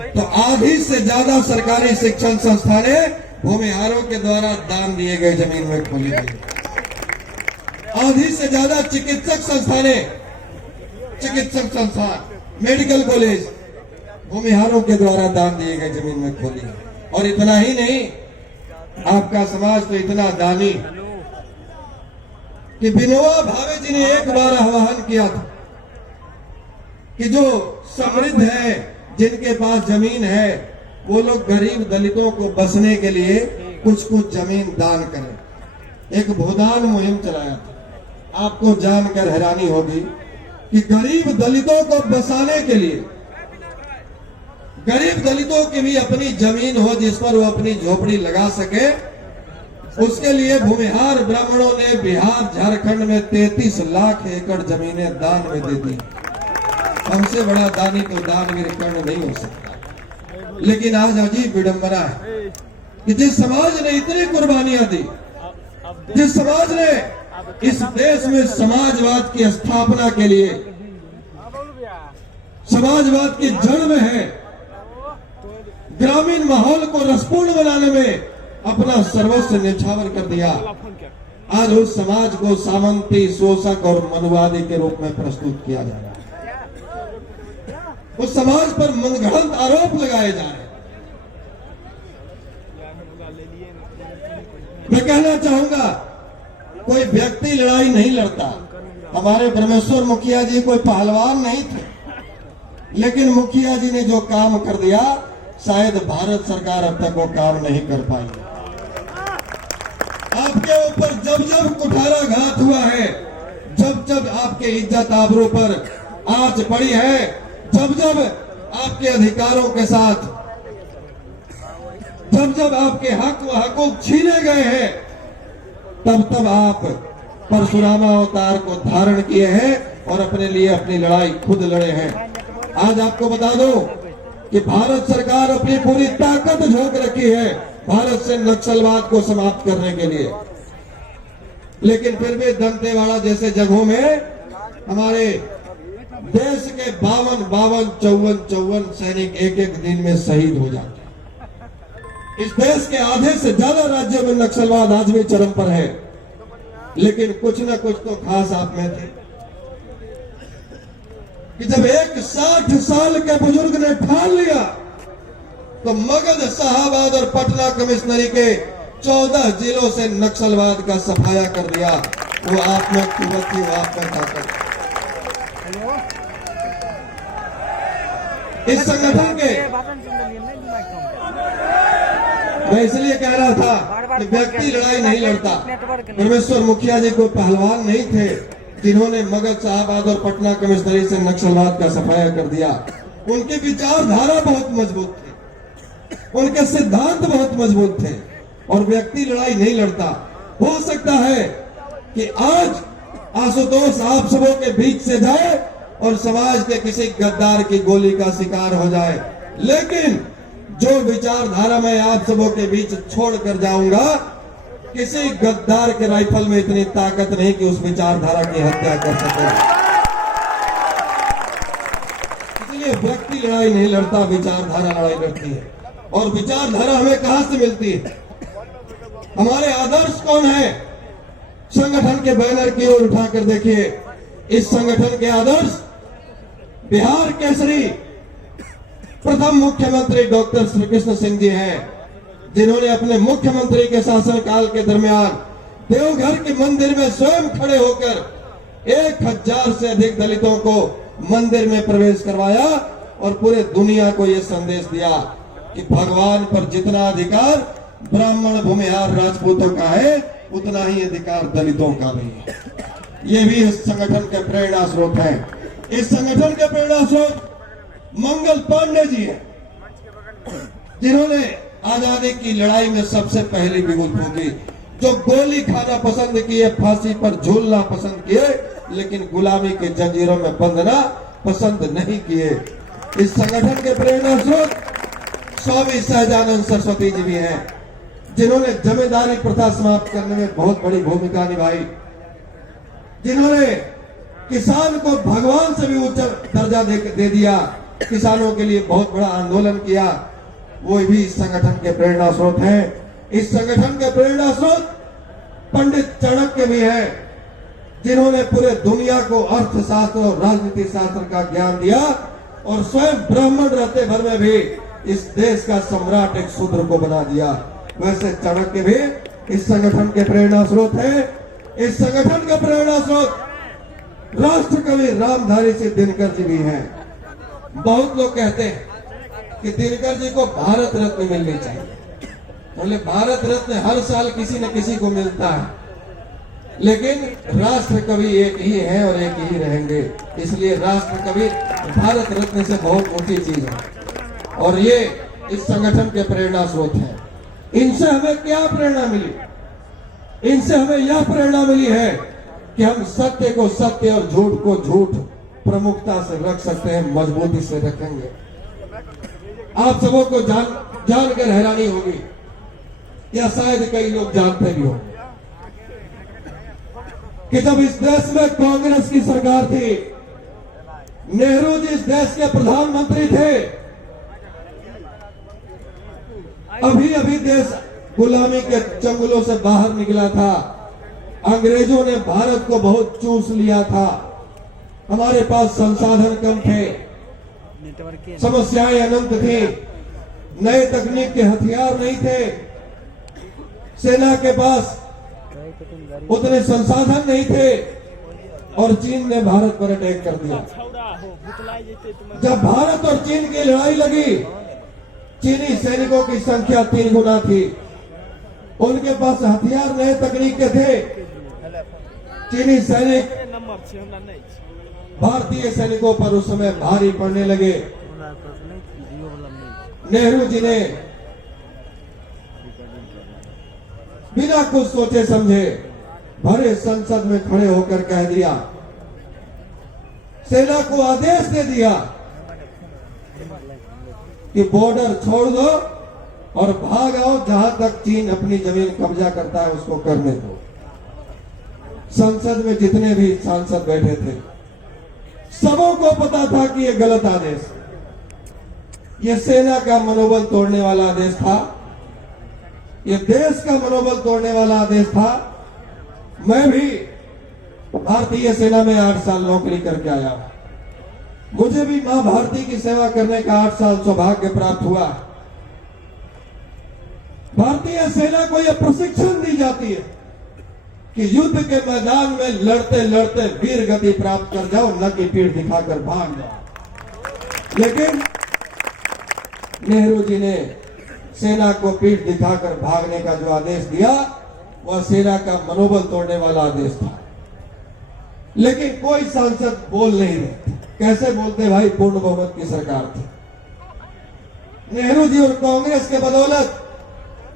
तो आधी से ज्यादा सरकारी शिक्षण संस्थानें भूमिहारों के द्वारा दान दिए गए जमीन में खोली गई। आधी से ज्यादा चिकित्सक संस्थान, मेडिकल कॉलेज भूमिहारों के द्वारा दान दिए गए जमीन में खोली। और इतना ही नहीं, आपका समाज तो इतना दानी कि विनोबा भावे जी ने एक बार आह्वान किया था कि जो समृद्ध है, जिनके पास जमीन है, वो लोग गरीब दलितों को बसने के लिए कुछ कुछ जमीन दान करें। एक भूदान मुहिम चलाया था। आपको जानकर हैरानी होगी कि गरीब दलितों को बसाने के लिए, गरीब दलितों की भी अपनी जमीन हो जिस पर वो अपनी झोपड़ी लगा सके, उसके लिए भूमिहार ब्राह्मणों ने बिहार झारखंड में 33 लाख एकड़ जमीनें दान में दे दी। हमसे बड़ा दानी तो दानवीर कर्ण नहीं हो सकता। लेकिन आज अजीब विडंबना है कि जिस समाज ने इतनी कुर्बानियां दी, जिस समाज ने इस देश में समाजवाद की स्थापना के लिए, समाजवाद की जड़ में है, ग्रामीण माहौल को रसपूर्ण बनाने में अपना सर्वस्व न्यौछावर कर दिया, आज उस समाज को सामंती, शोषक और मनुवादी के रूप में प्रस्तुत किया जा रहा है। उस समाज पर मनगढ़ंत आरोप लगाए जा रहे हैं। मैं कहना चाहूंगा, कोई व्यक्ति लड़ाई नहीं लड़ता। हमारे ब्रह्मेश्वर मुखिया जी कोई पहलवान नहीं थे, लेकिन मुखिया जी ने जो काम कर दिया, शायद भारत सरकार अब तक वो काम नहीं कर पाई। आपके ऊपर जब जब कुठाराघात हुआ है, जब जब आपके इज्जत आबरू पर आंच पड़ी है, जब जब आपके अधिकारों के साथ, जब जब आपके हक व हकूक छीने गए हैं, तब तब आप परशुराम अवतार को धारण किए हैं और अपने लिए अपनी लड़ाई खुद लड़े हैं। आज आपको बता दो कि भारत सरकार अपनी पूरी ताकत झोंक रखी है भारत से नक्सलवाद को समाप्त करने के लिए, लेकिन फिर भी दंतेवाड़ा जैसे जगहों में हमारे देश के 52 सैनिक एक एक दिन में शहीद हो जाते हैं। इस देश के आधे से ज्यादा राज्यों में नक्सलवाद आज भी चरम पर है, लेकिन कुछ न कुछ तो खास आप में थे कि जब एक 60 साल के बुजुर्ग ने ठान लिया तो मगध, शाहाबाद और पटना कमिश्नरी के 14 जिलों से नक्सलवाद का सफाया कर दिया। वो आप में कुवत थी, वो आप में ताकत। इस संगठन के, मैं इसलिए कह रहा था कि व्यक्ति लड़ाई नहीं लड़ता। ब्रह्मेश्वर मुखिया जी कोई पहलवान नहीं थे जिन्होंने मगध, शाहाबाद और पटना कमिश्नरी से नक्सलवाद का सफाया कर दिया। उनकी विचारधारा बहुत मजबूत थी, उनके सिद्धांत बहुत मजबूत थे, और व्यक्ति लड़ाई नहीं लड़ता। हो सकता है कि आज आशुतोष आप सबों के बीच से जाए और समाज के किसी गद्दार की गोली का शिकार हो जाए, लेकिन जो विचारधारा मैं आप सबों के बीच छोड़ कर जाऊंगा, किसी गद्दार के राइफल में इतनी ताकत नहीं कि उस विचारधारा की हत्या कर सके। इसलिए व्यक्ति लड़ाई नहीं लड़ता, विचारधारा लड़ाई लड़ती है। और विचारधारा हमें कहां से मिलती है? हमारे आदर्श कौन है? संगठन के बैनर की ओर उठाकर देखिए। इस संगठन के आदर्श बिहार केसरी प्रथम मुख्यमंत्री डॉक्टर श्री कृष्ण सिंह जी हैं, जिन्होंने अपने मुख्यमंत्री के शासनकाल के दरमियान देवघर के मंदिर में स्वयं खड़े होकर 1000 से अधिक दलितों को मंदिर में प्रवेश करवाया और पूरे दुनिया को यह संदेश दिया कि भगवान पर जितना अधिकार ब्राह्मण, भूमिहार, राजपूतों का है, उतना ही अधिकार दलितों का भी है। ये भी इस संगठन के प्रेरणा स्रोत है। इस संगठन के प्रेरणा स्रोत मंगल पांडे जी हैं, जिन्होंने आजादी की लड़ाई में सबसे पहली बिगुल फूंकी, जो गोली खाना पसंद किए, फांसी पर झूलना पसंद किए, लेकिन गुलामी के जंजीरों में बंधना पसंद नहीं किए। इस संगठन के प्रेरणा स्रोत स्वामी सहजानंद सरस्वती जी भी हैं, जिन्होंने जमींदारी प्रथा समाप्त करने में बहुत बड़ी भूमिका निभाई, जिन्होंने किसान को भगवान से भी उच्च दर्जा दे दिया, किसानों के लिए बहुत बड़ा आंदोलन किया, वो भी इस संगठन के प्रेरणा स्रोत हैं। इस संगठन के प्रेरणा स्रोत पंडित चाणक्य भी है, जिन्होंने पूरे दुनिया को अर्थशास्त्र और राजनीति शास्त्र का ज्ञान दिया और स्वयं ब्राह्मण रहते भर में भी इस देश का सम्राट एक शूद्र को बना दिया। वैसे चाणक्य भी इस संगठन के प्रेरणा स्रोत है। इस संगठन के प्रेरणा स्रोत राष्ट्र कवि रामधारी सिंह दिनकर जी भी हैं। बहुत लोग कहते हैं कि दिनकर जी को भारत रत्न मिलनी चाहिए। बोले भारत रत्न हर साल किसी न किसी को मिलता है, लेकिन राष्ट्र कवि एक ही है और एक ही रहेंगे। इसलिए राष्ट्र कवि भारत रत्न से बहुत ऊंची चीज है और ये इस संगठन के प्रेरणा स्रोत है। इनसे हमें क्या प्रेरणा मिली? इनसे हमें यह प्रेरणा मिली है कि हम सत्य को सत्य और झूठ को झूठ प्रमुखता से रख सकते हैं, मजबूती से रखेंगे। आप सबों को जानकर हैरानी होगी, या शायद कई लोग जानते भी होंगे, कि जब इस देश में कांग्रेस की सरकार थी, नेहरू जी इस देश के प्रधानमंत्री थे, अभी अभी देश गुलामी के चंगुलों से बाहर निकला था। अंग्रेजों ने भारत को बहुत चूस लिया था। हमारे पास संसाधन कम थे, समस्याएं अनंत थी, नए तकनीक के हथियार नहीं थे, सेना के पास उतने संसाधन नहीं थे और चीन ने भारत पर अटैक कर दिया। जब भारत और चीन की लड़ाई लगी, चीनी सैनिकों की संख्या 3 गुना थी। उनके पास हथियार नए तकनीक के थे। चीनी सैनिक भारतीय सैनिकों पर उस समय भारी पड़ने लगे। नेहरू जी ने बिना कुछ सोचे समझे भरे संसद में खड़े होकर कह दिया, सेना को आदेश दे दिया कि बॉर्डर छोड़ दो और भाग आओ, जहां तक चीन अपनी जमीन कब्जा करता है उसको करने दो। संसद में जितने भी सांसद बैठे थे, सबों को पता था कि यह गलत आदेश, यह सेना का मनोबल तोड़ने वाला आदेश था, यह देश का मनोबल तोड़ने वाला आदेश था। मैं भी भारतीय सेना में 8 साल नौकरी करके आया, मुझे भी मां भारती की सेवा करने का 8 साल सौभाग्य प्राप्त हुआ। भारतीय सेना को यह प्रशिक्षण दी जाती है कि युद्ध के मैदान में लड़ते लड़ते वीर गति प्राप्त कर जाओ, न कि पीठ दिखाकर भाग जाओ। लेकिन नेहरू जी ने सेना को पीठ दिखाकर भागने का जो आदेश दिया, वह सेना का मनोबल तोड़ने वाला आदेश था। लेकिन कोई सांसद बोल नहीं रहे। कैसे बोलते भाई? पूर्ण बहुमत की सरकार थी। नेहरू जी और कांग्रेस के बदौलत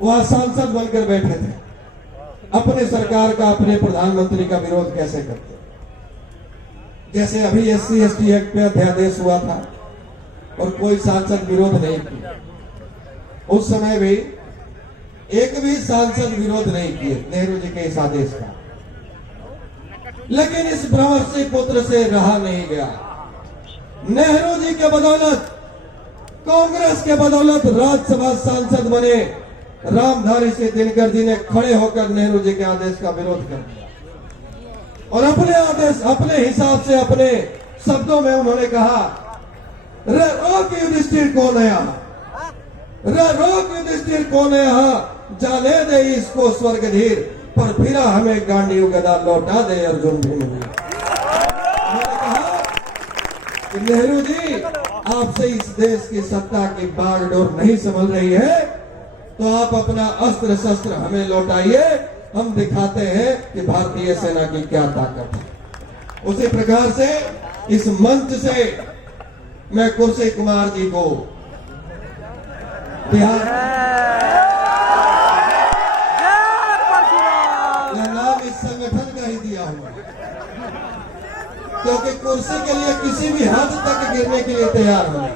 वहां सांसद बनकर बैठे थे। अपने सरकार का, अपने प्रधानमंत्री का विरोध कैसे करते? जैसे अभी SC/ST एक्ट पे अध्यादेश हुआ था और कोई सांसद विरोध नहीं किया। उस समय भी एक भी सांसद विरोध नहीं किए नेहरू जी के इस आदेश का। लेकिन इस ब्रह्मर्षि पुत्र से रहा नहीं गया। नेहरू जी के बदौलत, कांग्रेस के बदौलत राज्यसभा सांसद बने रामधारी सिंह दिनकर जी ने खड़े होकर नेहरू जी के आदेश का विरोध कर दिया और अपने आदेश, अपने हिसाब से, अपने शब्दों में उन्होंने कहा, रे रोक युधिष्ठिर कौन है यहाँ, रे रोक युधिष्ठिर कौन है यहाँ, जाने दे इसको स्वर्गधीर, पर फिर हमें गांडीव गदा लौटा दे अर्जुन भीम। मैंने कहा कि नेहरू जी, आपसे इस देश की सत्ता की बागडोर नहीं संभल रही है, तो आप अपना अस्त्र शस्त्र हमें लौटाइए, हम दिखाते हैं कि भारतीय सेना की क्या ताकत है। उसी प्रकार से इस मंच से मैं कुर्सी कुमार जी को बिहार नाम इस संगठन का ही दिया हुआ, क्योंकि कुर्सी के लिए किसी भी हद तक गिरने के लिए तैयार हो।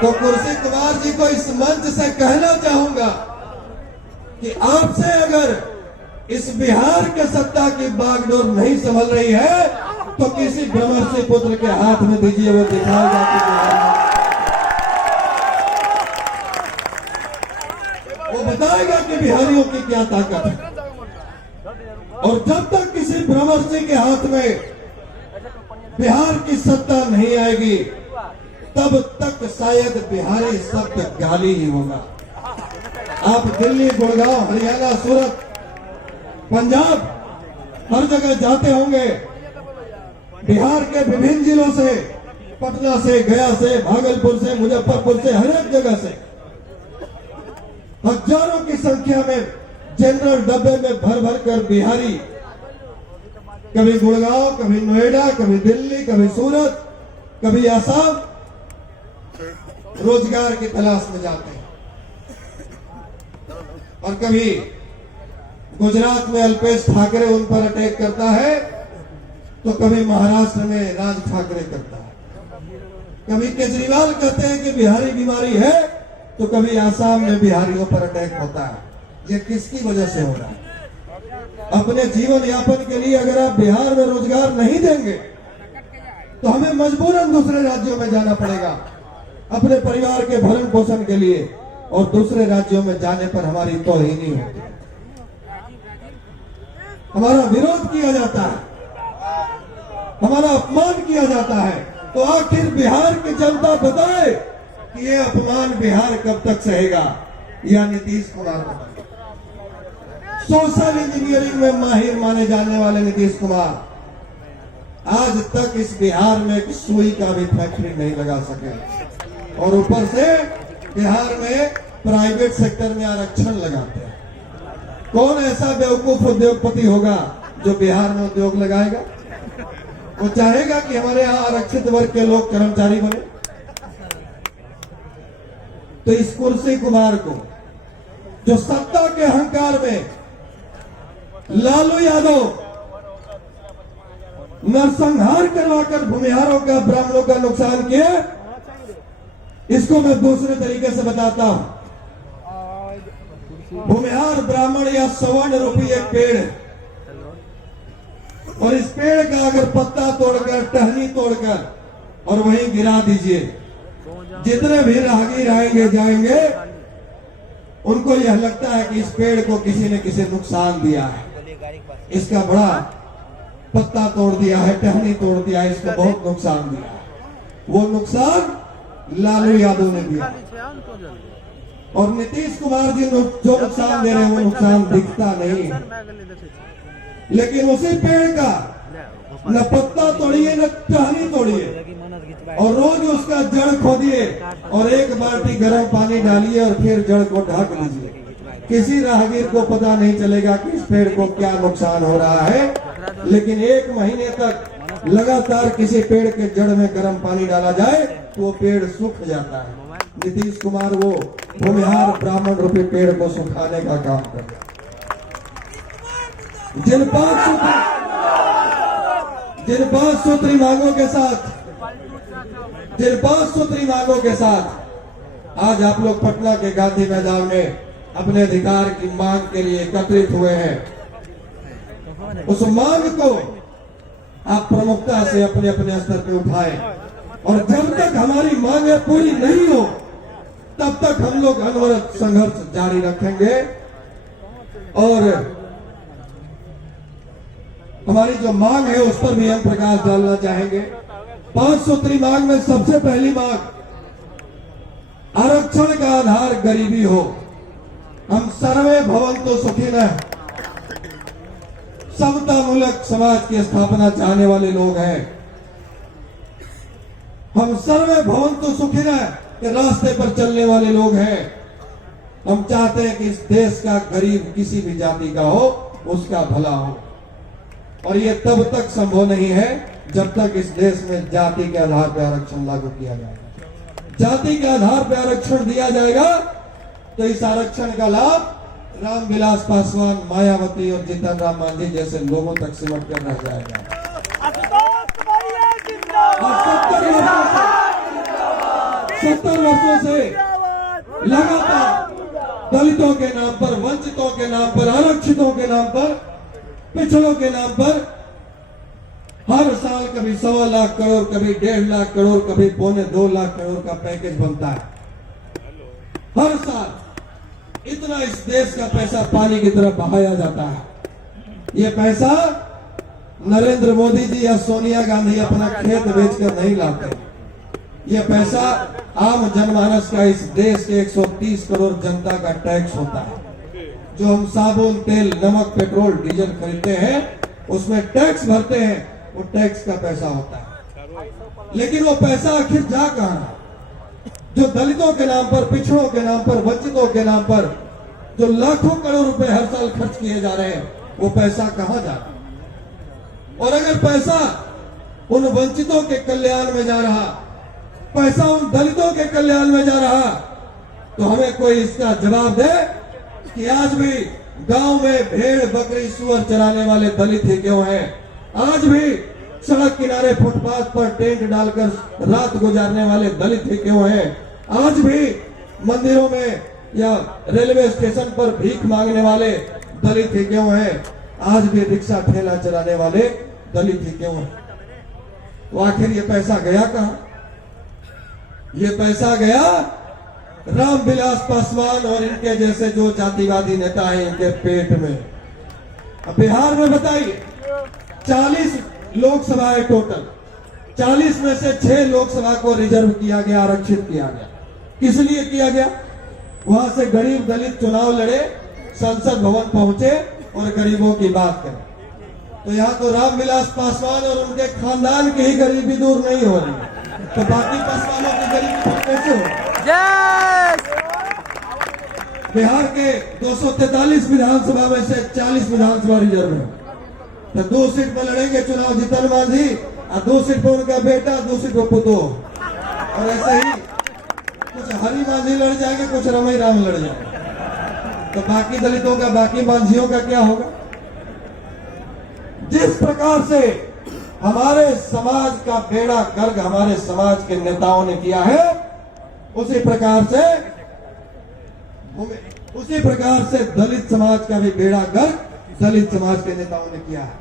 तो कुर्सी कुमार जी को इस मंच से कहना चाहूंगा कि आपसे अगर इस बिहार के सत्ता की बागडोर नहीं संभल रही है, तो किसी ब्रह्मर्षि पुत्र के हाथ में दीजिए, वो दिखाएगा कि वो बताएगा कि बिहारियों की क्या ताकत है। और जब तक किसी ब्रह्मर्षि के हाथ में बिहार की सत्ता नहीं आएगी, तब तक शायद बिहारी शब्द गाली ही होगा। आप दिल्ली, गुड़गांव, हरियाणा, सूरत, पंजाब हर जगह जाते होंगे, बिहार के विभिन्न जिलों से, पटना से, गया से, भागलपुर से, मुजफ्फरपुर से, हर एक जगह से हजारों की संख्या में जनरल डब्बे में भर भर कर बिहारी कभी गुड़गांव, कभी नोएडा, कभी दिल्ली, कभी सूरत, कभी आसाम रोजगार की तलाश में जाते हैं। और कभी गुजरात में अल्पेश ठाकरे उन पर अटैक करता है, तो कभी महाराष्ट्र में राज ठाकरे करता है। कभी केजरीवाल कहते हैं कि बिहारी बीमारी है, तो कभी आसाम में बिहारियों पर अटैक होता है। ये किसकी वजह से हो रहा है? अपने जीवन यापन के लिए अगर आप बिहार में रोजगार नहीं देंगे, तो हमें मजबूरन दूसरे राज्यों में जाना पड़ेगा अपने परिवार के भरण पोषण के लिए, और दूसरे राज्यों में जाने पर हमारी तौहीनी होती है, हमारा विरोध किया जाता है, हमारा अपमान किया जाता है। तो आखिर बिहार की जनता बताए कि ये अपमान बिहार कब तक सहेगा, या नीतीश कुमार बताए। सोशल इंजीनियरिंग में माहिर माने जाने वाले नीतीश कुमार आज तक इस बिहार में एक सुई का भी फैक्ट्री नहीं लगा सके, और ऊपर से बिहार में प्राइवेट सेक्टर में आरक्षण लगाते हैं। कौन ऐसा बेवकूफ उद्योगपति होगा जो बिहार में उद्योग लगाएगा? वो चाहेगा कि हमारे यहाँ आरक्षित वर्ग के लोग कर्मचारी बने। तो इस कुर्सी कुमार को, जो सत्ता के अहंकार में लालू यादव नरसंहार करवाकर भूमिहारों का, ब्राह्मणों का नुकसान किया, इसको मैं दूसरे तरीके से बताता हूं। भूमिहार ब्राह्मण या सवर्ण रूपी एक पेड़ है, और इस पेड़ का अगर पत्ता तोड़कर, टहनी तोड़कर और वहीं गिरा दीजिए, जितने भी राहगीर आएंगे जाएंगे, उनको यह लगता है कि इस पेड़ को किसी ने किसी नुकसान दिया है, इसका बड़ा पत्ता तोड़ दिया है, टहनी तोड़ दिया है, इसको बहुत नुकसान दिया है। वो नुकसान लालू यादव ने दिया, और नीतीश कुमार जी जो नुकसान दे रहे हैं वो नुकसान दिखता नहीं है। लेकिन उसी पेड़ का न पत्ता तोड़िए न टहनी तोड़िए, और रोज उसका जड़ खोदिए और एक बाल्टी गर्म पानी डालिए और फिर जड़ को ढक लीजिए। किसी राहगीर को पता नहीं चलेगा कि इस पेड़ को क्या नुकसान हो रहा है। लेकिन एक महीने तक लगातार किसी पेड़ के जड़ में गर्म पानी डाला जाए तो वो पेड़ सूख जाता है। नीतीश कुमार वो भूमिहार ब्राह्मण रूपी पेड़ को सुखाने का काम कर रहे हैं। जिन पांच सूत्री मांगों के साथ आज आप लोग पटना के गांधी मैदान में अपने अधिकार की मांग के लिए एकत्रित हुए हैं, उस मांग को आप प्रमुखता से अपने अपने स्तर पर उठाएं, और जब तक हमारी मांगें पूरी नहीं हो तब तक हम लोग अनवरत संघर्ष जारी रखेंगे। और हमारी जो मांग है उस पर भी हम प्रकाश डालना चाहेंगे। 5 सूत्री मांग में सबसे पहली मांग, आरक्षण का आधार गरीबी हो। हम सर्वे भवन्तु सुखिनः समतामूलक समाज की स्थापना चाहने वाले लोग हैं। हम सर्वे भवन्तु सुखिनः के रास्ते पर चलने वाले लोग हैं। हम चाहते हैं कि इस देश का गरीब किसी भी जाति का हो उसका भला हो, और ये तब तक संभव नहीं है जब तक इस देश में जाति के आधार पर आरक्षण लागू किया जाएगा। जाति के आधार पर आरक्षण दिया जाएगा तो इस आरक्षण का लाभ रामविलास पासवान, मायावती और जीतन राम मांझी जैसे लोगों तक सिमट कर रह जाएगा। और 70 वर्षों से लगातार दलितों के नाम पर, वंचितों के नाम पर, आरक्षितों के नाम पर, पिछड़ों के नाम पर हर साल कभी 1.25 लाख करोड़, कभी 1.5 लाख करोड़, कभी 1.25-2 लाख करोड़ का पैकेज बनता है हर साल। इतना इस देश का पैसा पानी की तरफ बहाया जाता है। ये पैसा नरेंद्र मोदी जी या सोनिया गांधी अपना खेत बेचकर नहीं लाते। ये पैसा आम जनमानस का, इस देश के 130 करोड़ जनता का टैक्स होता है। जो हम साबुन, तेल, नमक, पेट्रोल, डीजल खरीदते हैं उसमें टैक्स भरते हैं, वो टैक्स का पैसा होता है। लेकिन वो पैसा आखिर जा कहां है? जो दलितों के नाम पर, पिछड़ों के नाम पर, वंचितों के नाम पर जो लाखों करोड़ रुपए हर साल खर्च किए जा रहे हैं, वो पैसा कहां जा रहा है? और अगर पैसा उन वंचितों के कल्याण में जा रहा, पैसा उन दलितों के कल्याण में जा रहा, तो हमें कोई इसका जवाब दे कि आज भी गांव में भेड़, बकरी, सुअर चराने वाले दलित ही क्यों हैं? आज भी सड़क किनारे, फुटपाथ पर टेंट डालकर रात गुजारने वाले दलित ही क्यों हैं? आज भी मंदिरों में या रेलवे स्टेशन पर भीख मांगने वाले दलित ही क्यों हैं? आज भी रिक्शा ठेला चलाने वाले दलित ही क्यों हैं? तो आखिर ये पैसा गया कहां? ये पैसा गया रामविलास पासवान और इनके जैसे जो जातिवादी नेता हैं, इनके पेट में। अब बिहार में बताइए, 40 लोकसभा है टोटल, 40 में से 6 लोकसभा को रिजर्व किया गया, आरक्षित किया गया। किस लिए किया गया? वहां से गरीब दलित चुनाव लड़े, संसद भवन पहुंचे और गरीबों की बात करें। तो यहाँ तो रामविलास पासवान और उनके खानदान की ही गरीबी दूर नहीं हो रही, तो बाकी पासवानों की गरीबी दूर कैसे हो? बिहार के 243 विधानसभा में से 40 विधानसभा रिजर्व है, तो 2 सीट पर लड़ेंगे चुनाव जीतन मांझी, और 2 सीट पर उनका बेटा, 2 सीट पर पुतो, और ऐसे ही कुछ हरी मांझी लड़ जाएंगे, कुछ रमई राम लड़ जाएंगे। तो बाकी दलितों का, बाकी मांझियों का क्या होगा? जिस प्रकार से हमारे समाज का बेड़ा गर्क हमारे समाज के नेताओं ने किया है, उसी प्रकार से दलित समाज का भी बेड़ा गर्क दलित समाज के नेताओं ने किया है।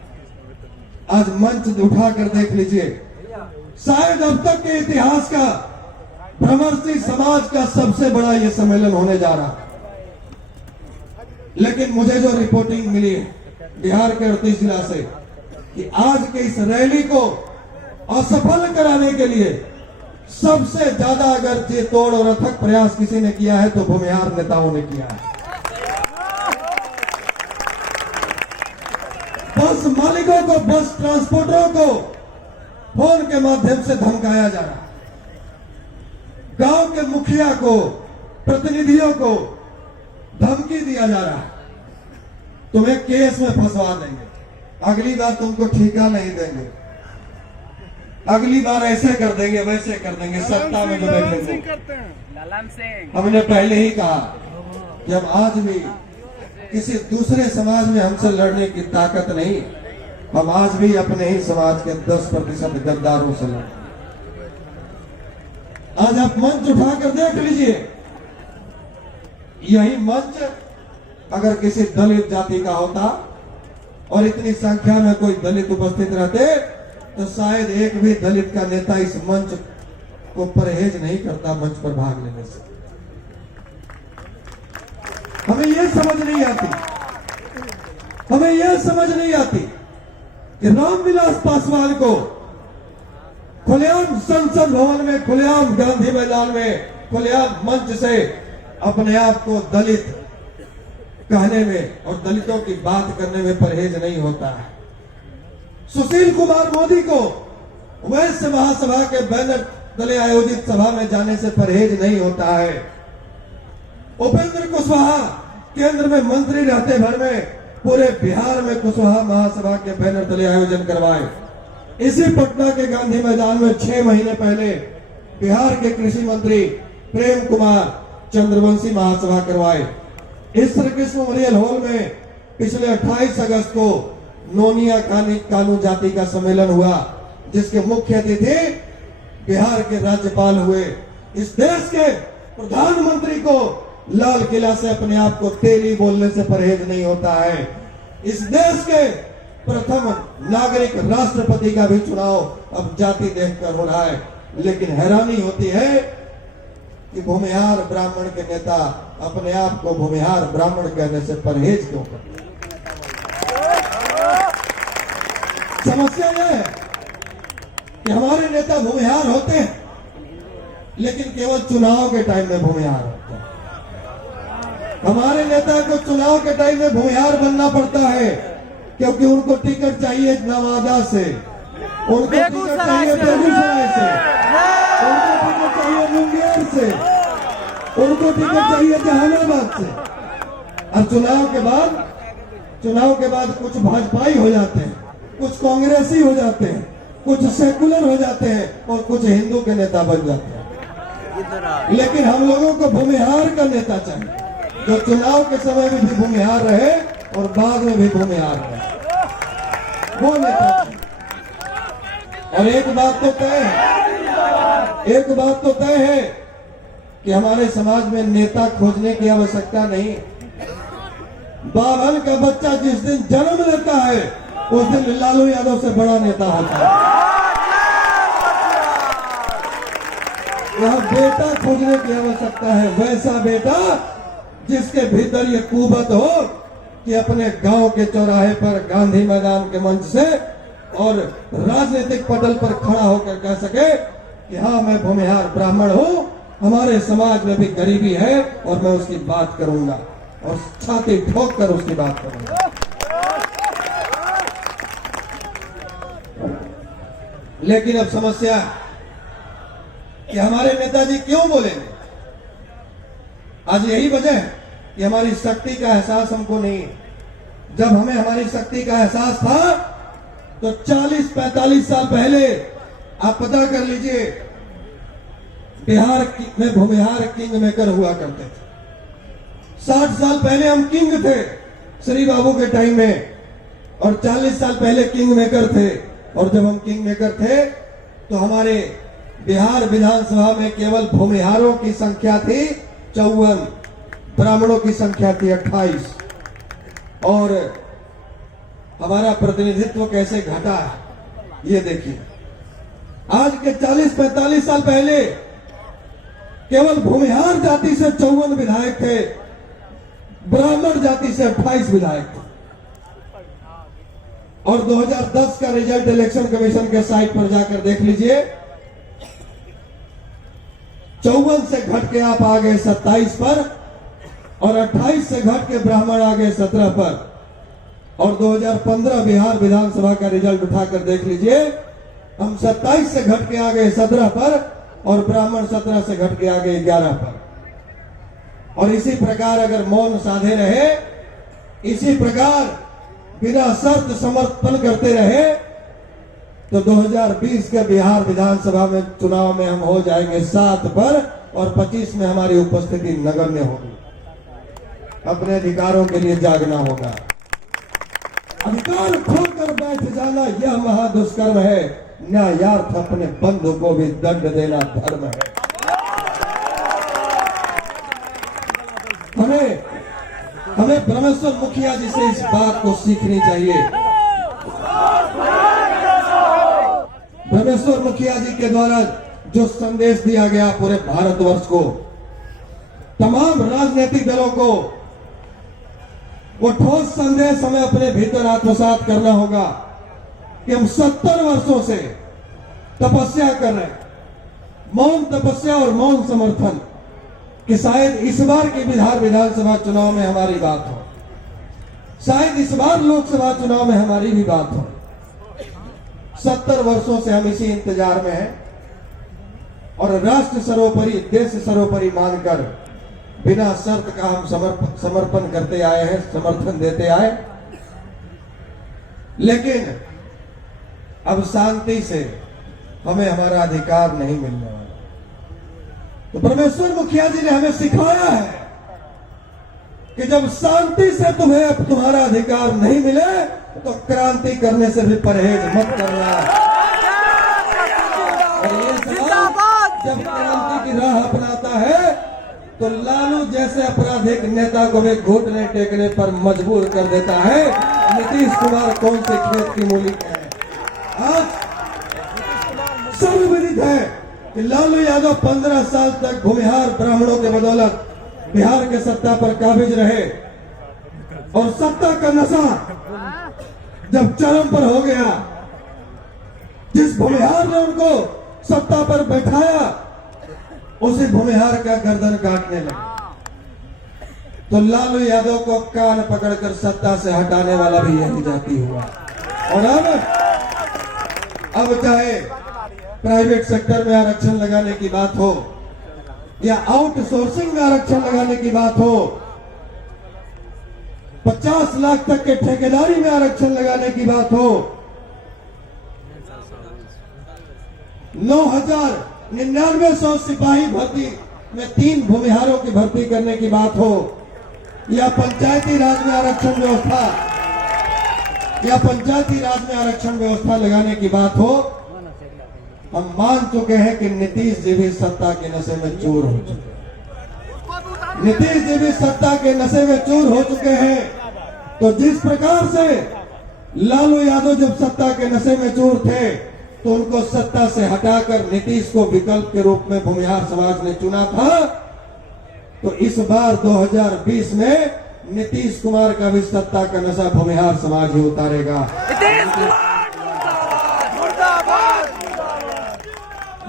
आज मंच उठाकर देख लीजिए, शायद अब तक के इतिहास का भ्रमरसी समाज का सबसे बड़ा ये सम्मेलन होने जा रहा है। लेकिन मुझे जो रिपोर्टिंग मिली है बिहार के 38 जिला से, कि आज के इस रैली को असफल कराने के लिए सबसे ज्यादा अगर जी तोड़ और अथक प्रयास किसी ने किया है तो भूमिहार नेताओं ने किया है। बस मालिकों को, बस ट्रांसपोर्टरों को फोन के माध्यम से धमकाया जा रहा है। गांव के मुखिया को, प्रतिनिधियों को धमकी दिया जा रहा है, तुम्हें केस में फंसवा देंगे, अगली बार तुमको ठेका नहीं देंगे, अगली बार ऐसे कर देंगे, वैसे कर देंगे, सत्ता में जो बैठेंगे। हमने पहले ही कहा कि अब आज भी किसी दूसरे समाज में हमसे लड़ने की ताकत नहीं, हम आज भी अपने ही समाज के 10% गद्दारों से लड़े। आज आप मंच उठाकर देख लीजिए, यही मंच अगर किसी दलित जाति का होता और इतनी संख्या में कोई दलित उपस्थित रहते, तो शायद एक भी दलित का नेता इस मंच को परहेज नहीं करता मंच पर भाग लेने से। हमें यह समझ नहीं आती कि रामविलास पासवान को खुलेआम संसद भवन में, खुलेआम गांधी मैदान में, खुलेआम मंच से अपने आप को दलित कहने में और दलितों की बात करने में परहेज नहीं होता है। सुशील कुमार मोदी को वैश्य महासभा के बैनर तले आयोजित सभा में जाने से परहेज नहीं होता है। उपेंद्र कुशवाहा केंद्र में मंत्री रहते भर में पूरे बिहार में कुशवाहा महासभा के बैनर तले आयोजन करवाए। इसी पटना के गांधी मैदान में 6 महीने पहले बिहार के कृषि मंत्री प्रेम कुमार चंद्रवंशी महासभा करवाए। इस श्री कृष्ण मेमोरियल हॉल में पिछले 28 अगस्त को नोनिया कानू जाति का सम्मेलन हुआ, जिसके मुख्य अतिथि बिहार के राज्यपाल हुए। इस देश के प्रधानमंत्री को लाल किला से अपने आप को तेली बोलने से परहेज नहीं होता है। इस देश के प्रथम नागरिक राष्ट्रपति का भी चुनाव अब जाति देखकर हो रहा है। लेकिन हैरानी होती है कि भूमिहार ब्राह्मण के नेता अपने आप को भूमिहार ब्राह्मण कहने से परहेज क्यों करते? समस्या यह है कि हमारे नेता भूमिहार होते हैं, लेकिन केवल चुनाव के टाइम में भूमिहार होते हैं। हमारे नेता को चुनाव के टाइम में भूमिहार बनना पड़ता है, क्योंकि उनको टिकट चाहिए नवादा से, उनको टिकट चाहिए बेगूसराय से, उनको टिकट चाहिए मुंगेर से, उनको टिकट चाहिए जहानाबाद से। और चुनाव के बाद कुछ भाजपाई हो जाते हैं, कुछ कांग्रेसी हो जाते हैं, कुछ सेकुलर हो जाते हैं और कुछ हिंदू के नेता बन जाते हैं। लेकिन हम लोगों को भूमिहार का नेता चाहिए, जो चुनाव के समय में भी भूमिहार रहे और बाद में भी भूमिहार रहे, वो नेता चाहिए। और एक बात तो तय है कि हमारे समाज में नेता खोजने की आवश्यकता नहीं। बावन का बच्चा जिस दिन जन्म लेता है उस दिन लालू यादव से बड़ा नेता होता है। वह बेटा खोजने की आवश्यकता है, वैसा बेटा जिसके भीतर ये कुवत हो कि अपने गांव के चौराहे पर, गांधी मैदान के मंच से और राजनीतिक पटल पर खड़ा होकर कह सके कि हाँ, मैं भूमिहार ब्राह्मण हूं, हमारे समाज में भी गरीबी है और मैं उसकी बात करूंगा और छाती ठोक कर उसकी बात करूंगा। लेकिन अब समस्या है कि हमारे नेताजी क्यों बोलेंगे? आज यही वजह है कि हमारी शक्ति का एहसास हमको नहीं है। जब हमें हमारी शक्ति का एहसास था तो 40-45 साल पहले आप पता कर लीजिए, बिहार में भूमिहार किंग मेकर हुआ करते थे। 60 साल पहले हम किंग थे श्री बाबू के टाइम में, और 40 साल पहले किंग मेकर थे। और जब हम किंग मेकर थे तो हमारे बिहार विधानसभा में केवल भूमिहारों की संख्या थी 54, ब्राह्मणों की संख्या थी 28। और हमारा प्रतिनिधित्व कैसे घटा है ये देखिए। आज के 40-45 साल पहले केवल भूमिहार जाति से 54 विधायक थे, ब्राह्मण जाति से 28 विधायक थे। और 2010 का रिजल्ट इलेक्शन कमीशन के साइट पर जाकर देख लीजिए, 54 से घट के आप आ गए 27 पर, और 28 से घट के ब्राह्मण आ गए 17 पर। और 2015 बिहार विधानसभा का रिजल्ट उठाकर देख लीजिए, हम 27 से घट के आ गए 17 पर और ब्राह्मण 17 से घट के आ गए 11 पर। और इसी प्रकार अगर मौन साधे रहे, इसी प्रकार बिना शर्त समर्थन करते रहे, तो 2020 के बिहार विधानसभा में चुनाव में हम हो जाएंगे 7 पर और 25 में हमारी उपस्थिति नगण्य होगी। अपने अधिकारों के लिए जागना होगा। अधिकार खोकर बैठ जाना यह महादुष्कर्म है, न्यायार्थ अपने बंधु को भी दंड देना धर्म है। हमें ब्रह्मेश्वर मुखिया जी से इस बात को सीखनी चाहिए। ब्रह्मेश्वर मुखिया जी के द्वारा जो संदेश दिया गया पूरे भारतवर्ष को, तमाम राजनीतिक दलों को, वो ठोस संदेश हमें अपने भीतर आत्मसात करना होगा कि हम 70 वर्षों से तपस्या कर रहे हैं, मौन तपस्या और मौन समर्थन, कि शायद इस बार की बिहार विधानसभा चुनाव में हमारी बात हो, शायद इस बार लोकसभा चुनाव में हमारी भी बात हो। 70 वर्षों से हम इसी इंतजार में हैं और राष्ट्र सर्वोपरि, देश सर्वोपरि मानकर बिना शर्त का हम समर्पण करते आए हैं, समर्थन देते आए। लेकिन अब शांति से हमें हमारा अधिकार नहीं मिलने वाला। तो परमेश्वर मुखिया जी ने हमें सिखाया है कि जब शांति से तुम्हें अब तुम्हारा अधिकार नहीं मिले तो क्रांति करने से भी परहेज मत करना। और ये समाज जब क्रांति की राह अपनाता है तो लालू जैसे आपराधिक नेता को भी घुटने टेकने पर मजबूर कर देता है। नीतीश कुमार कौन से खेत की मूली के हैं। आज सर्वविदित है कि लालू यादव 15 साल तक भूमिहार ब्राह्मणों के बदौलत बिहार के सत्ता पर काबिज रहे और सत्ता का नशा जब चरम पर हो गया, जिस भूमिहार ने उनको सत्ता पर बैठाया उसी भूमिहार का गर्दन काटने लगे। तो लालू यादव को कान पकड़कर सत्ता से हटाने वाला भी यही जाति हुआ। और अब चाहे प्राइवेट सेक्टर में आरक्षण लगाने की बात हो या आउटसोर्सिंग में आरक्षण लगाने की बात हो, 50 लाख तक के ठेकेदारी में आरक्षण लगाने की बात हो, 9,99 सिपाही भर्ती में 3 भूमिहारों की भर्ती करने की बात हो, या पंचायती राज में आरक्षण व्यवस्था लगाने की बात हो, हम मान चुके हैं कि नीतीश जी भी सत्ता के नशे में चूर हो चुके हैं। नीतीश जी भी सत्ता के नशे में चूर हो चुके हैं। तो जिस प्रकार से लालू यादव जब सत्ता के नशे में चूर थे तो उनको सत्ता से हटाकर नीतीश को विकल्प के रूप में भूमिहार समाज ने चुना था, तो इस बार 2020 में नीतीश कुमार का भी सत्ता का नशा भूमिहार समाज ही उतारेगा।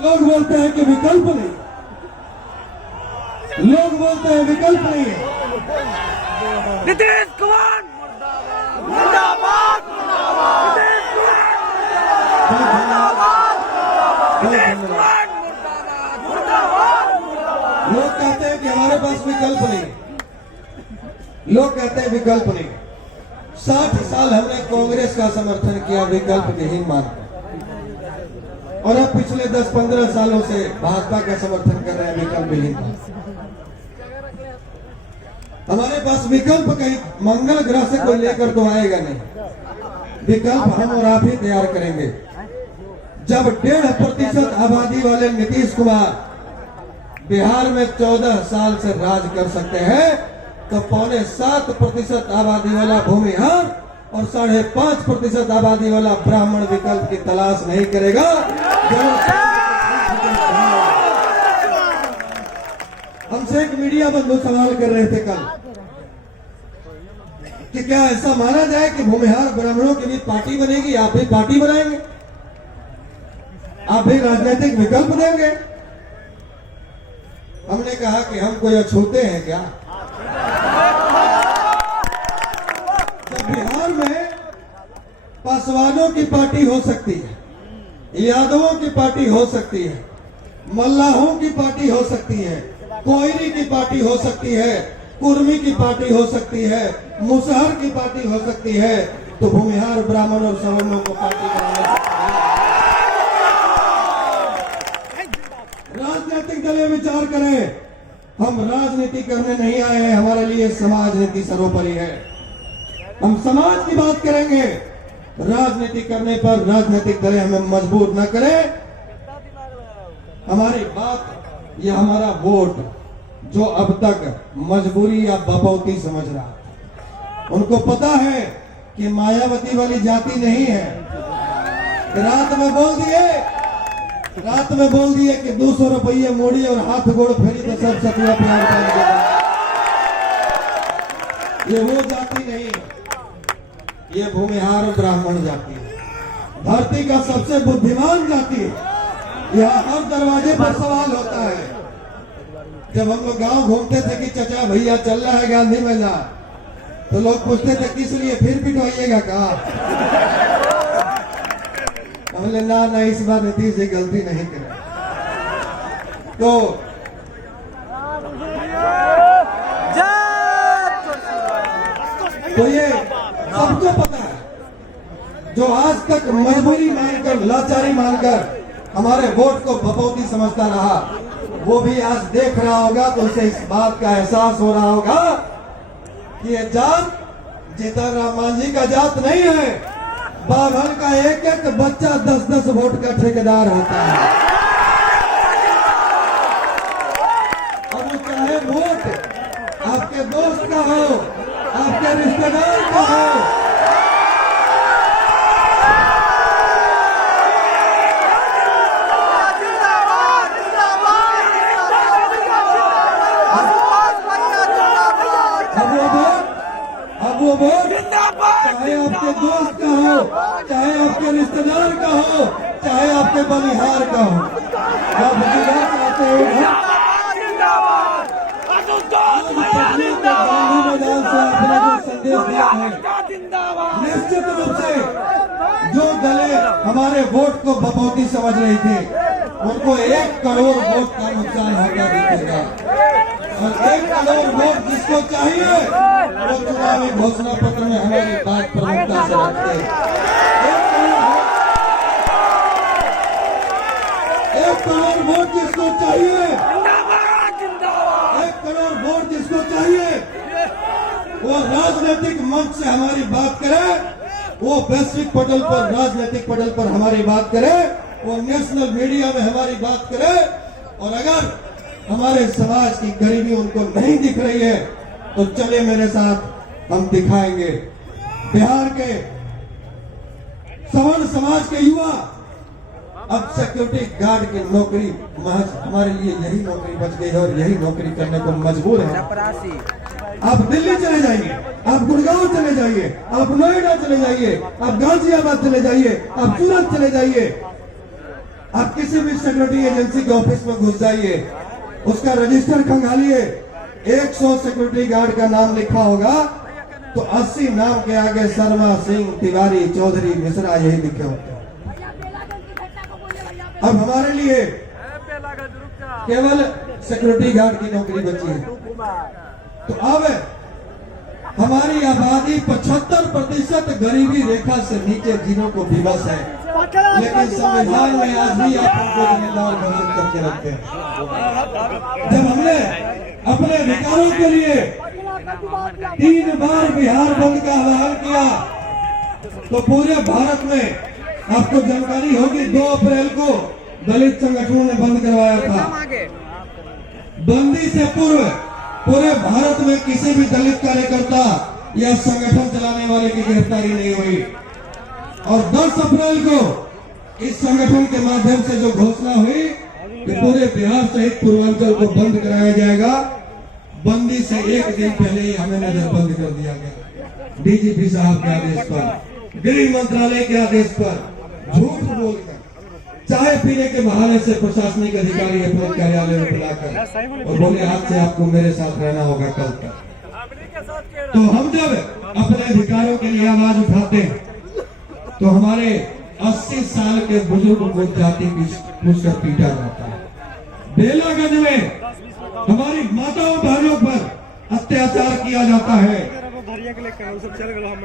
लोग बोलते हैं कि विकल्प नहीं, लोग बोलते हैं विकल्प नहीं है। नीतीश कुमार मुर्दाबाद, लोग कहते हैं कि हमारे पास विकल्प नहीं, लोग कहते हैं विकल्प नहीं। 60 साल हमने कांग्रेस का समर्थन किया विकल्प विहीन मानकर, और अब पिछले 10-15 सालों से भाजपा का समर्थन कर रहे हैं विकल्प विहीन। हमारे पास विकल्प कहीं मंगल ग्रह से कोई लेकर तो आएगा नहीं, विकल्प हम और आप ही तैयार करेंगे। जब 1.5% आबादी वाले नीतीश कुमार बिहार में 14 साल से राज कर सकते हैं, तो 7.25% आबादी वाला भूमिहार और 5.5% आबादी वाला ब्राह्मण विकल्प की तलाश नहीं करेगा। हमसे एक मीडिया बंधु सवाल कर रहे थे कल कि क्या ऐसा माना जाए कि भूमिहार ब्राह्मणों की भी पार्टी बनेगी, आप भी पार्टी बनाएंगे, आप भी राजनीतिक विकल्प देंगे? हमने कहा कि हम कोई अछूते हैं क्या? जब बिहार में पासवानों की पार्टी हो सकती है, यादवों की पार्टी हो सकती है, मल्लाहों की पार्टी हो सकती है, कोयरी की पार्टी हो सकती है, कुर्मी की पार्टी हो सकती है, मुसहर की पार्टी हो सकती है, तो भूमिहार ब्राह्मण और सवर्णों को पार्टी बनाने सकती है। राजनीतिक दल विचार करें, हम राजनीति करने नहीं आए हैं, हमारे लिए समाज नीति सर्वोपरि है। हम समाज की बात करेंगे, राजनीति करने पर राजनीतिक दलें हमें मजबूर न करें। हमारी बात या हमारा वोट जो अब तक मजबूरी या बपौती समझ रहा, उनको पता है कि मायावती वाली जाति नहीं है। रात में बोल दिए कि 200 रुपये मोड़ी और हाथ गोड़ फेरी तो सब सतुआ प्यार पाएंगे। ये वो जाति नहीं है, ये भूमिहार ब्राह्मण जाति है, धरती का सबसे बुद्धिमान जाति है। यहाँ हर दरवाजे पर सवाल होता है। जब हम लोग गांव घूमते थे कि चचा भैया चल रहा है गांधी मैदान, तो लोग पूछते थे किस लिए, फिर पिटवाइएगा कहा? हमने ना इस बार नीतीश जी गलती नहीं करे। तो ये सबको पता है, जो आज तक मजबूरी मानकर, लाचारी मानकर हमारे वोट को बपौती समझता रहा, वो भी आज देख रहा होगा तो उसे इस बात का एहसास हो रहा होगा कि ये जात जीतनराम मांझी का जात नहीं है। बाभन का एक एक बच्चा 10-10 वोट का ठेकेदार होता है। और वो चाहे वोट आपके दोस्त का हो, आपके रिश्तेदार का हो, चाहे आपके दोस्त का हो, चाहे आपके रिश्तेदार का हो, चाहे आपके बलिहार का हो। आप बुजुर्ग चाहते हो गांधी मैदान से आपने जो संदेश दिया है, निश्चित रूप से जो दलें हमारे वोट को बपौती समझ रही थी, उनको 1 करोड़ वोट का नुकसान होता दिखेगा। और 1 करोड़ वोट जिसको चाहिए वो चुनावी घोषणा पत्र में हमारी बात प्रमुखता से रखते हैं। 1 करोड़ वोट जिसको चाहिए, 1 करोड़ वोट जिसको चाहिए, वो राजनीतिक मंच से हमारी बात करे, वो वैश्विक पटल पर, राजनीतिक पटल पर हमारी बात करे, वो नेशनल मीडिया में हमारी बात करे। और अगर हमारे समाज की गरीबी उनको नहीं दिख रही है तो चले मेरे साथ, हम दिखाएंगे। बिहार के सवर्ण समाज के युवा अब सिक्योरिटी गार्ड की नौकरी महज हमारे लिए यही नौकरी बच गई है और यही नौकरी करने को मजबूर है। आप दिल्ली चले जाइए, आप गुड़गांव चले जाइए, आप नोएडा चले जाइए, आप गाजियाबाद चले जाइए, आप सूरत चले जाइए, आप किसी भी सिक्योरिटी एजेंसी के ऑफिस में घुस जाइए, उसका रजिस्टर खंगालिए, 100 सिक्योरिटी गार्ड का नाम लिखा होगा तो 80 नाम के आगे शर्मा, सिंह, तिवारी, चौधरी, मिश्रा यही लिखे होते हैं। अब हमारे लिए केवल सिक्योरिटी गार्ड की नौकरी बची है। तो अब हमारी आबादी 75% गरीबी रेखा से नीचे जिनों को विवश है, लेकिन संविधान में आज भी आप उनको जिम्मेदार घोषित करके रखते हैं। जब हमने अपने अधिकारों के लिए 3 बार बिहार बंद का आह्वान किया तो पूरे भारत में आपको जानकारी होगी 2 अप्रैल को दलित संगठनों ने बंद करवाया था। बंदी से पूर्व पूरे भारत में किसी भी दलित कार्यकर्ता या संगठन चलाने वाले की गिरफ्तारी नहीं हुई। और 10 अप्रैल को इस संगठन के माध्यम से जो घोषणा हुई कि पूरे बिहार सहित पूर्वांचल को बंद कराया जाएगा, बंदी से 1 दिन पहले ही हमें नजरबंद कर दिया गया। डीजीपी साहब के आदेश पर, गृह मंत्रालय के आदेश पर झूठ बोलकर, चाय पीने के बहाने से प्रशासनिक अधिकारी अपने कार्यालय में बुलाकर और बोले आज से आपको मेरे साथ रहना होगा कल तक। तो हम जब अपने अधिकारों के लिए आवाज उठाते हैं तो हमारे 80 साल के बुजुर्ग को जाति पूछकर पीटा जाता है। बेलागंज में हमारी माताओं बहनों पर अत्याचार किया जाता है।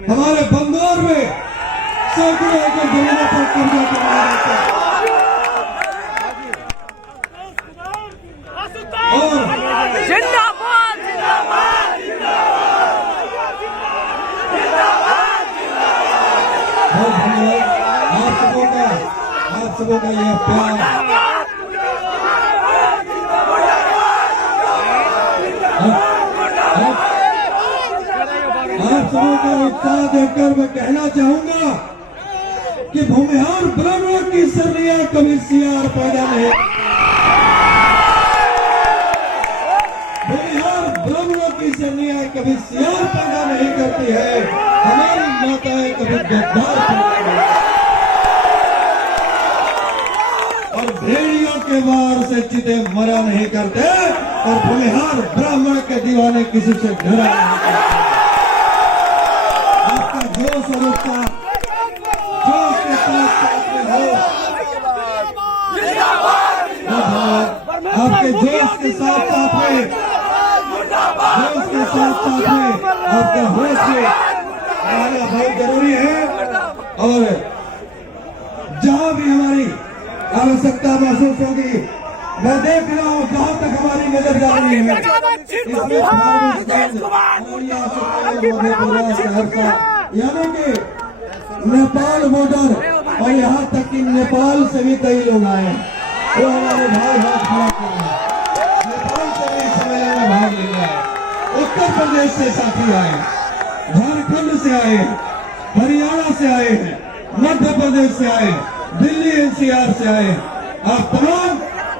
हमारे बंदौर में सैकड़ों एकड़ जमीनों पर कब्जा करवाया जाता है। और जिंदाबाद जिंदाबाद बहुत धन्यवाद आप सबों का यह प्यार, आप सबों का उत्साह देखकर मैं कहना चाहूंगा कि भूमिहार ब्राह्मणों की सरनिया कभी सियार पैदा नहीं, भूमिहार ब्राह्मणों की सरनिया कभी सियार पैदा नहीं करती है। हमारी माताएं कभी गद्दार पैदा नहीं, और भेड़ियों के वार से चिते मरा नहीं करते, और भूमिहार ब्राह्मण के दीवाने किसी से डरा नहीं करते। आपका जोश और उत्साह जोश के साथ में हो, आपके जोश के साथ में आपका होश रहना बहुत जरूरी है। और जहां भी हमारी आवश्यकता महसूस होगी, मैं देख रहा हूँ जहां तक हमारी नजर जा रही है, यानी कि नेपाल बॉर्डर और यहाँ तक कि नेपाल से भी कई लोग आए हैं, वो हमारे भाई हाथ खड़ा कर रहे हैं। नेपाल से भी सम्मेलन में भाग ले रहे हैं, उत्तर प्रदेश से साथी आए, झारखंड से आए, हरियाणा से आए हैं, मध्य प्रदेश से आए, दिल्ली एनसीआर से आए। आप तमाम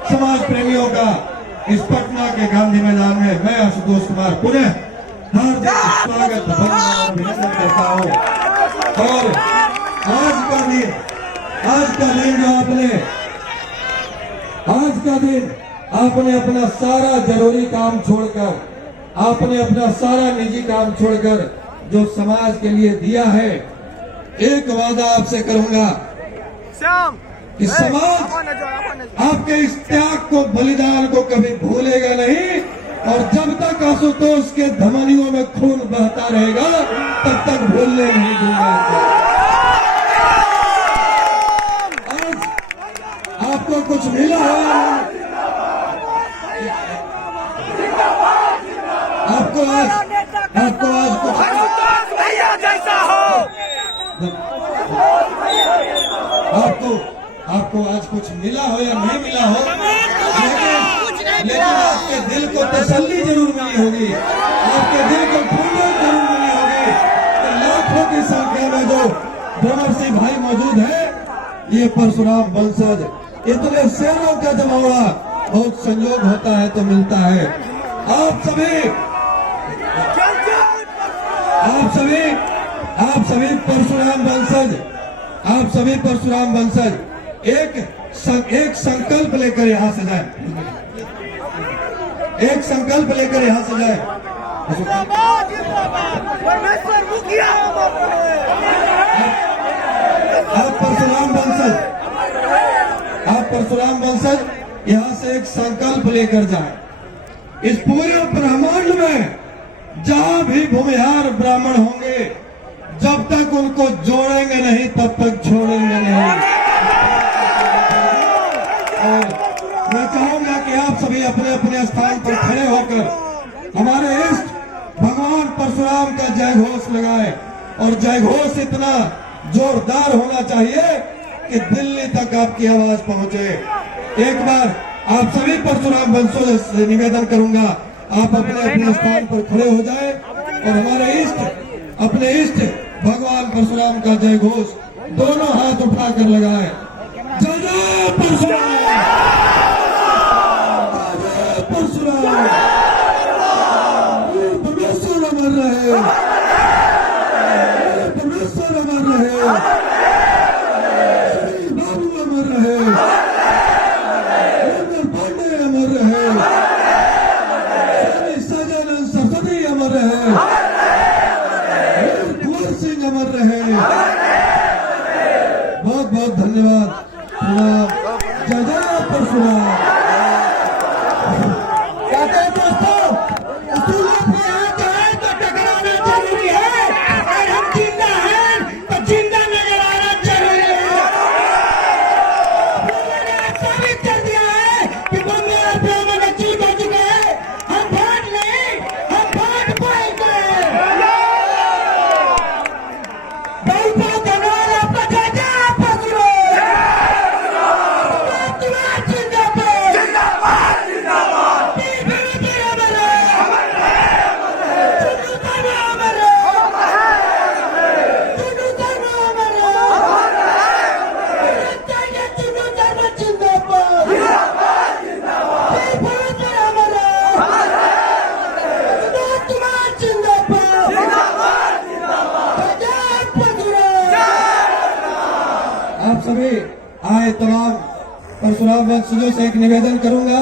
समाज प्रेमियों का इस पटना के गांधी मैदान में मैं आशुतोष कुमार पुनः हार्दिक स्वागत वंदना अभिनंदन करता हूँ। और आज का दिन जो आपने अपना सारा जरूरी काम छोड़कर, आपने अपना सारा निजी काम छोड़कर जो समाज के लिए दिया है, एक वादा आपसे करूंगा कि समाज आपके इस त्याग को, बलिदान को कभी भूलेगा नहीं। और जब तक आशुतोष के धमनियों में खून बहता रहेगा तब तक भूलने नहीं दूंगा। आज आपको कुछ मिला है, आपको आज कुछ जैसा हो, आपको आज कुछ मिला हो या नहीं मिला हो, लेकिन आपके दिल को तसल्ली जरूर मिली होगी, आपके दिल को ठंडक जरूर मिली होगी कि लाखों की संख्या में जो भ्रमर सिंह भाई मौजूद है, ये परशुराम वंशज, इतने शेरों का जमावड़ा बहुत संयोग होता है तो मिलता है। आप सभी परशुराम वंशज एक संकल्प लेकर यहाँ से जाए, एक संकल्प लेकर यहाँ से जाए। आप परशुराम वंशज यहाँ से एक संकल्प लेकर जाए। इस पूरे ब्रह्मांड में जहाँ भी भूमिहार ब्राह्मण होंगे, जब तक उनको जोड़ेंगे नहीं तब तक छोड़ेंगे नहीं। और मैं चाहूंगा कि आप सभी अपने अपने स्थान पर खड़े होकर हमारे इष्ट भगवान परशुराम का जय घोष लगाए। और जय घोष इतना जोरदार होना चाहिए कि दिल्ली तक आपकी आवाज पहुंचे। एक बार आप सभी परशुराम वंशों से निवेदन करूंगा, आप अपने अपने स्थान पर खड़े हो जाए और हमारे अपने इष्ट भगवान परशुराम का जय घोष दोनों हाथ उठाकर लगाए। जय जय परशुराम, जय परशुराम, परमेश्वर अमर रहे, परमेश्वर अमर रहे, बाबू अमर रहे, पांडे अमर रहे, सजानंद सरस्वती अमर रहे, सिंह अमर रहे। बहुत बहुत धन्यवाद। प्रणाम। जय जय परशुराम। कहते हैं दोस्तों, उसूलों पे हाथ है तो टकराना जरूरी है, और हम जिंदा हैं तो जिंदा नजर आना जरूरी है। मैंने साबित कर दिया है कि बंगाल ब्राह्मण अचीव हो चुके हैं। हम भाग नहीं, हम भाग पाएंगे। आप सभी आए तमाम परशुराम वंशजों से एक निवेदन करूंगा,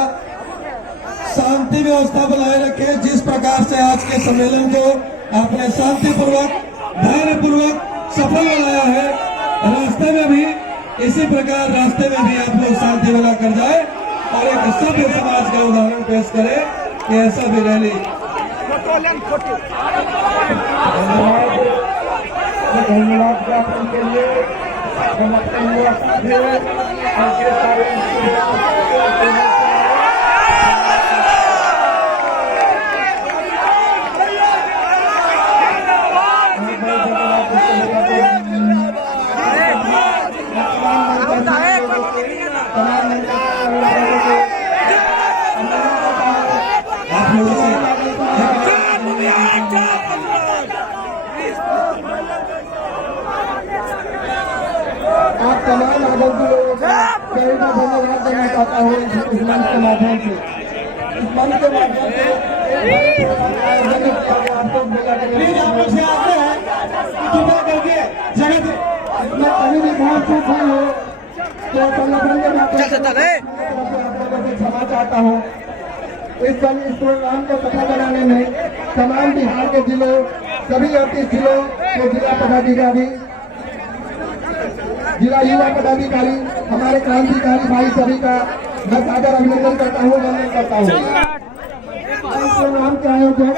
शांति व्यवस्था बनाए रखें। जिस प्रकार से आज के सम्मेलन को आपने शांतिपूर्वक, धैर्यपूर्वक सफल बनाया है, रास्ते में भी इसी प्रकार रास्ते में भी आप लोग शांति बना कर जाए और एक सभ्य समाज का उदाहरण पेश करें कि ऐसा भी रैली। धन्यवाद ज्ञापन के लिए आप तमाम आदरणीय लोगों का कई बार धन्यवाद देना चाहता हूँ इस मंच के माध्यम से। प्लीज आप लोग से आते हैं कृपया करके जगह मैं कहीं भी बहुत चूक हुई हो तो संगठन के माध्यम से क्षमा चाहता हूँ। इस प्रोग्राम को सफल बनाने में तमाम बिहार के जिलों सभी 38 जिलों के जिला पदाधिकारी, जिला युवा पदाधिकारी, हमारे क्रांतिकारी भाई सभी का मैं सादर अभिनंदन करता हूँ, वंदन करता हूँ। इस प्रोग्राम के आयोजक